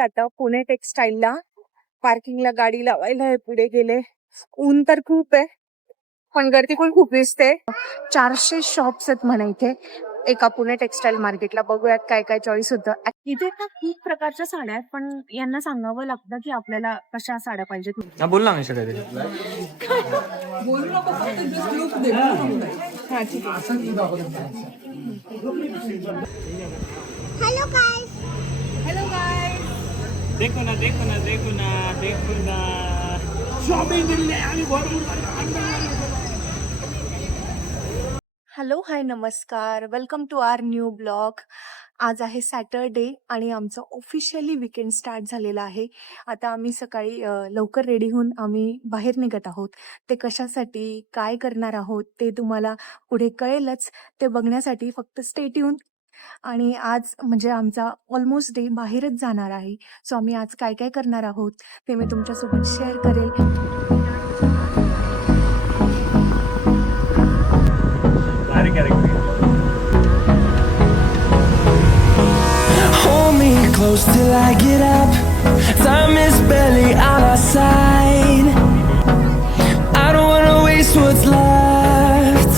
आता पुणे टेक्सटाईलला. पार्किंगला गाडी लावायला आहे, पुढे गेले. ऊन तर खूप आहे पण गर्दी पण खूप दिसते. 400 शॉप्स आहेत म्हणा इथे एका पुणे टेक्सटाईल मार्केटला. बघूयात काय काय चॉईस होतं. इथे ना खूप प्रकारच्या साड्या आहेत पण यांना सांगावं लागतं की आपल्याला कशा साड्या पाहिजेत. बोल ना सगळं हॅलो गाइस, हॅलो गाइस, देखो ना देखो ना देखो ना देखो ना शॉपिंग केली आम्ही भरपूर. हॅलो, हाय, नमस्कार, welcome to our new blog. आज आहे सॅटरडे आणि आमचं ऑफिशियली वीकेंड स्टार्ट झालेलं आहे. आता आम्ही सकाळी लवकर रेडी होऊन आम्ही बाहेर निघत आहोत. ते कशासाठी, काय करणार आहोत ते तुम्हाला पुढे कळेलच. ते बघण्यासाठी फक्त स्टे ट्यून. आणि आज म्हणजे आमचा ऑलमोस्ट डे बाहेरच जाणार आहे. सो आम्ही आज काय काय करणार आहोत ते मी तुमच्यासोबत शेअर करेल. Hold me close till I get up. Time is barely on our side. I don't wanna waste what's left.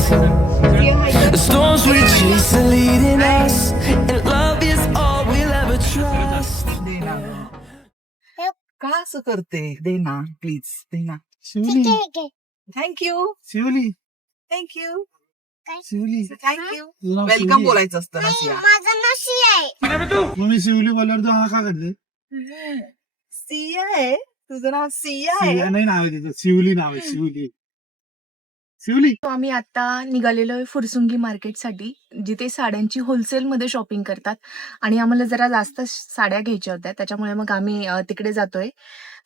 The storms we chase are leading us, and love is all we'll ever trust. का असं करते? दे ना please, दे ना. Thank you, शिवली thank you, शिवली thank you. तुला welcome शिवली. बोलायचं असतं ना Siya. Mummy शिवली बोलल्यावर तू हा का करते? सिया आहे तुझं नाव, सिया शिवली आहे. नाही नाव आहे तिचं, शिवली नाव आहे. शिवली शिवली So आम्ही आता निघालेलो आहे फुरसुंगी मार्केटसाठी, जिथे साड्यांची होलसेलमध्ये शॉपिंग करतात. आणि आम्हाला जरा जास्त साड्या घ्यायच्या होत्या त्याच्यामुळे मग आम्ही तिकडे जातोय.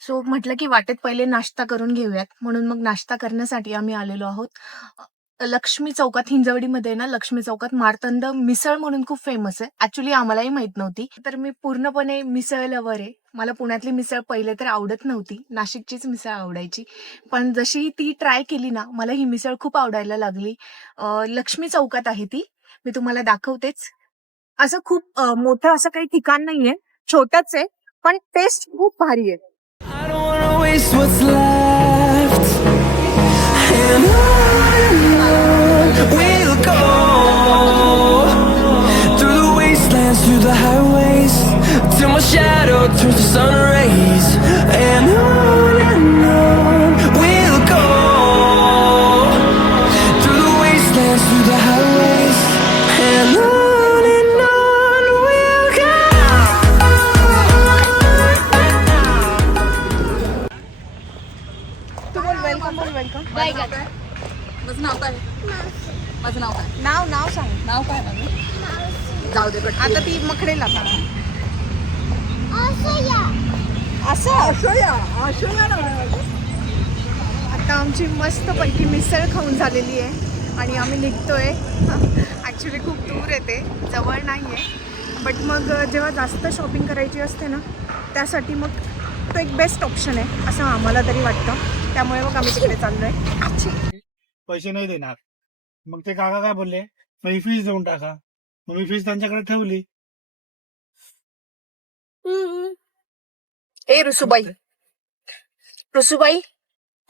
सो म्हटलं की वाटेत पहिले नाश्ता करून घेऊयात, म्हणून मग नाश्ता करण्यासाठी आम्ही आलेलो आहोत. लक्ष्मी चौकात, हिंजवडीमध्ये ना लक्ष्मी चौकात मार्तंड मिसळ म्हणून खूप फेमस आहे. ऍक्च्युली आम्हालाही माहित नव्हती. तर मी पूर्णपणे मिसळ लवर आहे. मला पुण्यातली मिसळ पहिले तर आवडत नव्हती, नाशिकचीच मिसळ आवडायची. पण जशी ती ट्राय केली ना, मला ही मिसळ खूप आवडायला लागली. लक्ष्मी चौकात आहे ती, मी तुम्हाला दाखवतेच. असं खूप मोठं असं काही ठिकाण नाहीये, छोटंच आहे पण टेस्ट खूप भारी आहे. I don't wanna waste what's left. And on we'll go, through the wastelands, through the highways, till my shadow turns to sun rays. And on we'll go, through the wastelands, through the highways. And on we'll go. Welcome welcome. माझं नाव काय? माझं नाव काय? नाव सांग. नाव काय माझं? जाऊ दे. आता ती मखडेल आता. असं अशोया ना. आता आमची मस्त पैकी मिसळ खाऊन झालेली आहे आणि आम्ही निघतोय. ॲक्च्युली खूप दूर येते, जवळ नाही आहे. बट मग जेव्हा जास्त शॉपिंग करायची असते ना, त्यासाठी मग तो एक बेस्ट ऑप्शन आहे असं आम्हाला तरी वाटतं. त्यामुळे मग आम्ही तिकडे चाललोय. पैसे नाही देणार. मग ते काका काय बोलले, मग ही फीस देऊन टाका. मग मी फीस त्यांच्याकडे ठेवली. ए रुसूबाई,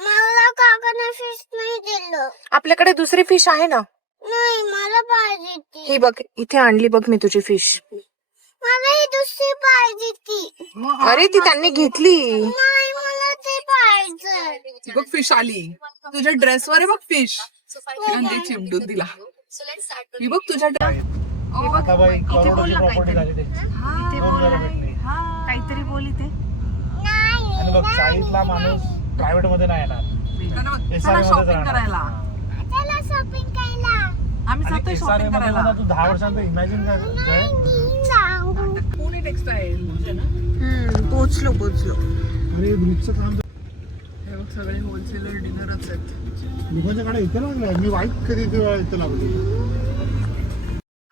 मला काकाने फिश नाही दिलं. आपल्याकडे दुसरी फिश आहे ना. नाही, मला पाहिजे ती. ही बघ, इथे आणली बघ मी तुझी फिश. मला ही दुसरी पाहिजे ती. अरे ती त्यांनी घेतली. नाही, मला ते पाहिजे. बघ फिश आली तुझ्या ड्रेसवर आहे. बघ फिश चिमटून दिला. मी बघ तुझ्या आता बाई करोडोची प्रॉपर्टी झाली ते. दोन घरं भेटली. काहीतरी बोल इथे. आणि बघ साईडला माणूस प्रायव्हेट मध्ये नाही येणार, SRA मध्येच शॉपिंग राहणार. करायला. चला शॉपिंग करायला. आम्ही आणि जातोय SRA शॉपिंग मध्ये करायला. तू 10 वर्षांचा इमॅजिन कर. मी जाऊ. पुणे टेक्सटाईल. पोचलो. अरे ग्रुपचं काम हे बघ सगळे होलसेलर डिनरच आहेत. लोकांच्या कडे इथे लागलाय. मी वाईट कधी इथे लागली.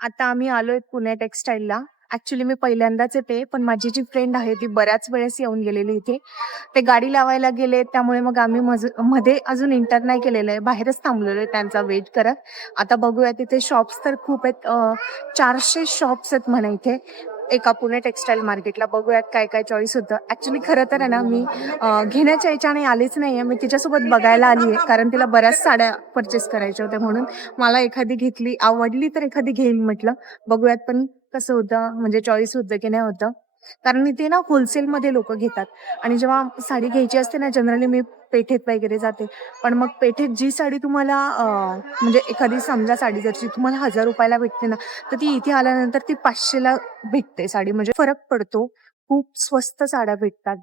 आता आम्ही आलोय पुणे टेक्सटाईलला. ऍक्च्युली मी पहिल्यांदाच येते, पण माझी जी फ्रेंड आहे ती बऱ्याच वेळेस येऊन गेलेली इथे. ते गाडी लावायला गेले त्यामुळे मग आम्ही मध्ये अजून एंटर नाही केलेलं आहे, बाहेरच थांबलेलो आहे त्यांचा वेट करत. आता बघूया, तिथे शॉप्स तर खूप आहेत. 400 शॉप्स आहेत म्हणा इथे. एका पुणे टेक्सटाईल मार्केटला. बघूयात काय काय चॉईस होतं. ॲक्च्युली खरं तर आहे ना, मी घेण्याच्या याच्याने आलीच नाही आहे, मी तिच्यासोबत बघायला आली आहे, कारण तिला बऱ्याच साड्या परचेस करायच्या होत्या. म्हणून मला एखादी घेतली, आवडली तर एखादी घेईन म्हटलं. बघूयात पण कसं होतं, म्हणजे चॉईस होतं की नाही होतं. कारण इथे ना होलसेलमध्ये लोक घेतात, आणि जेव्हा साडी घ्यायची असते ना, जनरली मी पेठेत वगैरे जाते. पण मग पेठेत जी साडी तुम्हाला म्हणजे एखादी समजा साडी जर तुम्हाला 1000 रुपयाला भेटते ना, तर ती इथे आल्यानंतर ती 500ला भेटते साडी. म्हणजे फरक पडतो. खूप स्वस्त साड्या भेटतात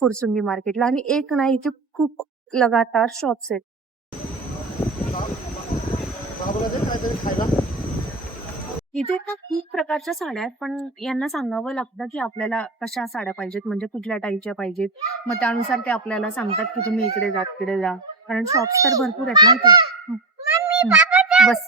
फुरसुंगी मार्केटला, आणि एक नाही, इथे खूप लगातार शॉप्स आहेत. इथे ना खूप प्रकारच्या साड्या आहेत, पण यांना सांगावं लागतं की आपल्याला कशा साड्या पाहिजेत, म्हणजे कुठल्या टाईपच्या पाहिजेत. मग त्यानुसार ते आपल्याला सांगतात की तुम्ही इकडे जा, तिकडे जा, कारण शॉप्स तर भरपूर आहेत ना इथे. बस.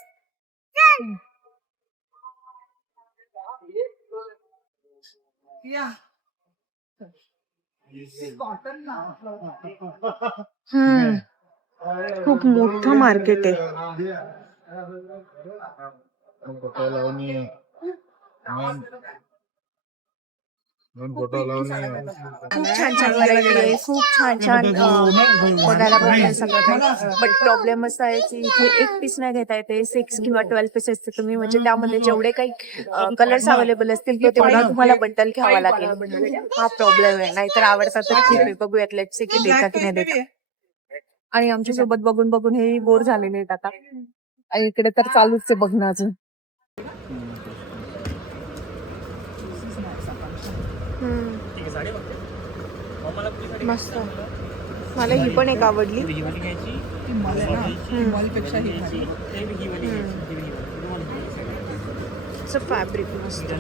खूप मोठं मार्केट आहे. खूप छान छान व्हरायटी आहे, खूप छान छान बघायला भेटतं सगळं. बट प्रॉब्लेम असा आहे की इथे एक पीस नाही घेता येते, 6 किंवा 12 पीसेस तुम्ही, म्हणजे त्यामध्ये जेवढे काही कलर्स अवेलेबल असतील तो तेवढा तुम्हाला बंडल घ्यावा लागेल. हा प्रॉब्लेम आहे. नाहीतर आवडतात तर खूप आहे. बघूयात लेट्स सी की देता की नाही देता. आणि आमच्या सोबत बघून बघून हे बोर झालेले आहेत आता, आणि इकडे तर चालूच आहे बघणं अजून. मस्त. मला ही पण एक आवडली. फॅब्रिक मस्त.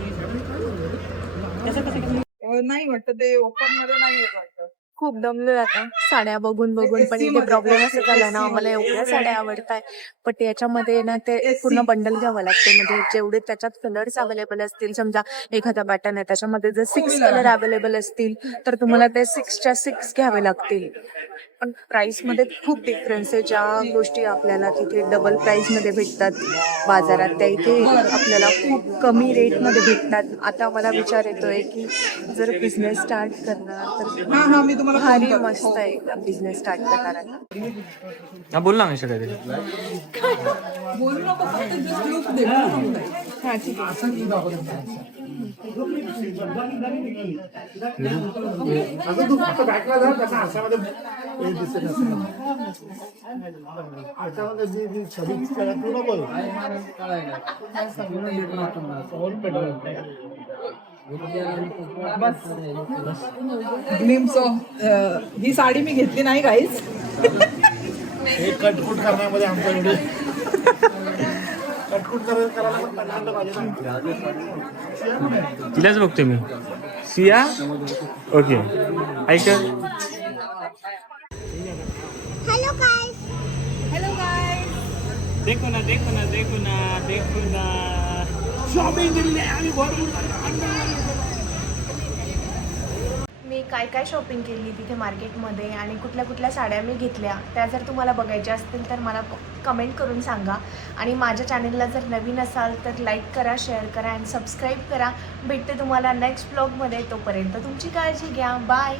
नाही वाटत ते ओपन मध्ये नाही येत वाटतं. खूप दमलो आता साड्या बघून बघून. पण इथे प्रॉब्लेम असं झाला ना, आम्हाला एवढ्या साड्या आवडताय, पण याच्यामध्ये ना ते पूर्ण बंडल घ्यावं लागते. म्हणजे जेवढे त्याच्यात कलर्स अवेलेबल असतील, समजा एखादा पॅटर्न आहे त्याच्यामध्ये जर 6 कलर अवेलेबल असतील, तर तुम्हाला ते 6च्या 6 घ्यावे लागतील. पण प्राइस मध्ये खूप डिफरन्स आहे. ज्या गोष्टी आपल्याला तिथे डबल प्राइस मध्ये भेटतात बाजारात, त्या इथे आपल्याला खूप कमी रेट मध्ये भेटतात. आता मला विचार येतोय की जर बिझनेस स्टार्ट करणार तर मी तुम्हाला भारी मस्त आहे बिझनेस स्टार्ट करणार. बोल ना अशा काहीतरी. बोलू नको, फक्त just look दे. हा ठीक आहे. असं तू फक्त बॅकला जा, त्याचा हातामध्ये हे दिसत असेल. हातामध्ये जी छबी दिसते तू नको. ग्लिम्स ऑफ ही साडी मी घेतली नाही गाईज. हे कटकुट करण्यामध्ये आमच्या एवढे कटकुट करायला पण पहिल्यांदा पाहिजे ना. तिलाच बघतोय मी. सिया. ओके ऐक. हॅलो गाईस. देखो ना देखो ना देखो ना देखो ना शॉपिंग केली आम्ही भरपूर. मी काय काय शॉपिंग केली तिथे मार्केटमध्ये, आणि कुठल्या कुठल्या साड्या मी घेतल्या, त्या जर तुम्हाला बघायच्या असतील तर मला कमेंट करून सांगा. आणि माझ्या चॅनलला जर नवीन असाल तर लाईक करा, शेअर करा आणि सबस्क्राईब करा. भेटते तुम्हाला नेक्स्ट ब्लॉगमध्ये. तोपर्यंत तुमची काळजी घ्या. बाय.